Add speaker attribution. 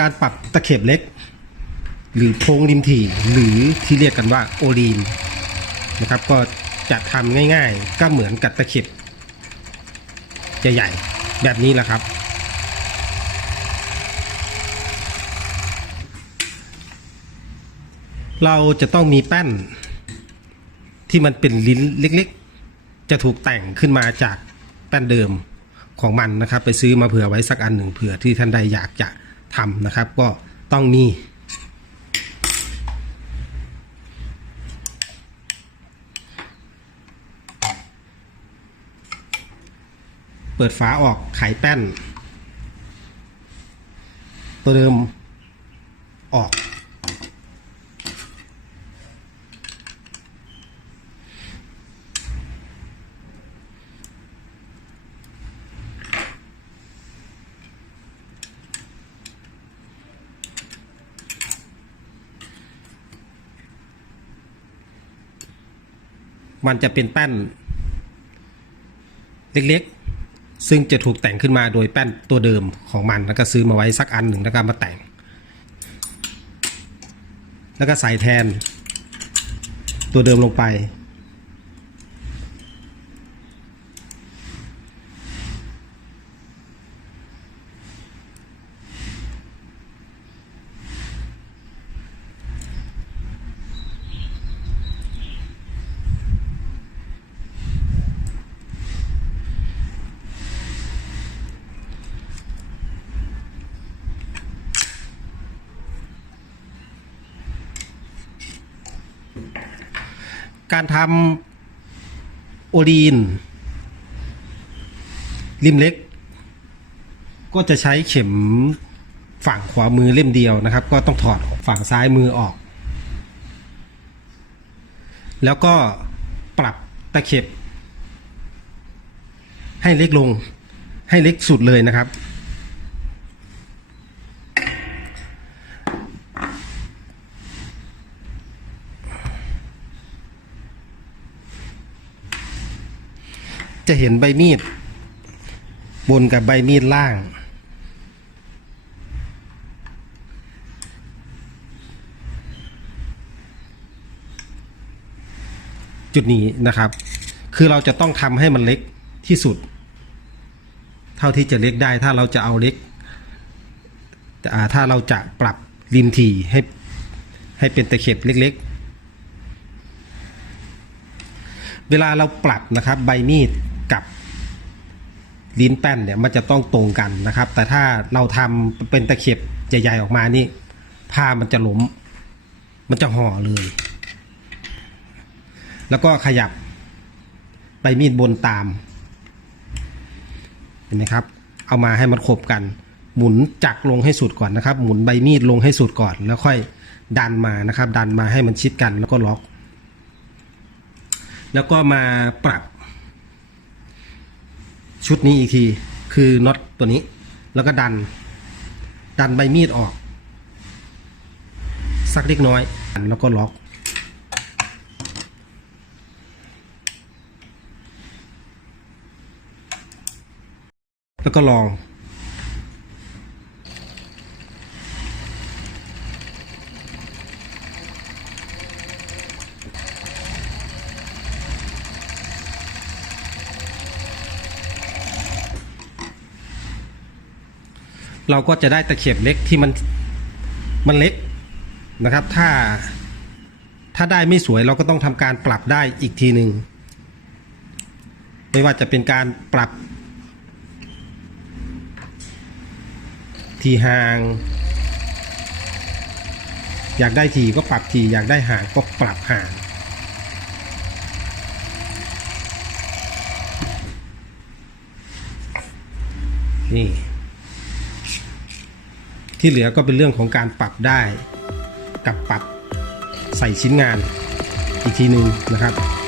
Speaker 1: การปรับตะเข็บเล็ก หรือโพรงริมถี่หรือที่เรียกกันว่าโอลีนนะครับก็จะทำง่ายๆ ก็เหมือนกับตะเข็บใหญ่ๆแบบนี้แหละครับ เราจะต้องมีแป้น ที่มันเป็นลิ้นเล็กๆ จะถูกแต่งขึ้นมาจากแป้นเดิมของมันนะครับ ไปซื้อมาเผื่อไว้สักอันหนึ่งเผื่อที่ท่านใดอยากจะ ทำนะครับ ก็ต้องมีเปิดฝาออกไขแป้น ตัวเดิมออก มันจะเป็นแป้น เล็กๆ ซึ่งจะถูกแต่งขึ้นมาโดยแป้นตัวเดิมของมัน แล้วก็ซื้อมาไว้สักอันหนึ่งแล้วก็มาแต่ง แล้วก็ใส่แทน ตัวเดิมลงไป การทำโอดีน ริมเล็ก ก็จะใช้เข็มฝั่งขวามือเล่มเดียวนะครับ ก็ต้องถอดฝั่งซ้ายมือออก แล้วก็ปรับตะเข็บ ให้เล็กลงให้เล็กสุดเลยนะครับ จะเห็นใบมีด บนกับใบมีดล่าง จุดนี้นะครับ คือเราจะต้องทำให้มันเล็กที่สุด เท่าที่จะเล็กได้ถ้าเราจะเอาเล็กถ้าเราจะปรับริมถี่ให้ให้เป็นตะเข็บเล็กๆ เวลาเราปรับนะครับใบมีด ลิ้นแป้นเนี่ยมันจะต้องตรงกันนะครับ แต่ถ้าเราทำเป็นตะเข็บใหญ่ ๆ ออกมานี่ ผ้ามันจะหลมมันจะห่อเลย แล้วก็ขยับใบมีดบนตาม เห็นไหมครับ เอามาให้มันขบกัน หมุนจักรลงให้สุดก่อนนะครับ หมุนใบมีดลงให้สุดก่อน แล้วค่อยดันมานะครับ ดันมาให้มันชิดกันแล้วก็ล็อก แล้วก็มาปรับ ชุดนี้อีกทีคือน็อตตัวนี้ แล้วก็ดัน ดันใบมีดออก สักเล็กน้อย แล้วก็ล็อกแล้วก็ลอง เราก็จะได้ตะเข็บเล็กที่มันมันเล็กนะครับ ถ้าถ้าได้ไม่สวยเราก็ต้องทำการปรับได้อีกทีหนึ่งไม่ว่าจะเป็นการปรับ ทีห่าง อยากได้ทีก็ปรับทีอยากได้ห่างก็ปรับห่างนี่ ที่เหลือก็เป็นเรื่องของการปรับได้ กับปรับใส่ชิ้นงานอีกทีหนึ่งนะครับ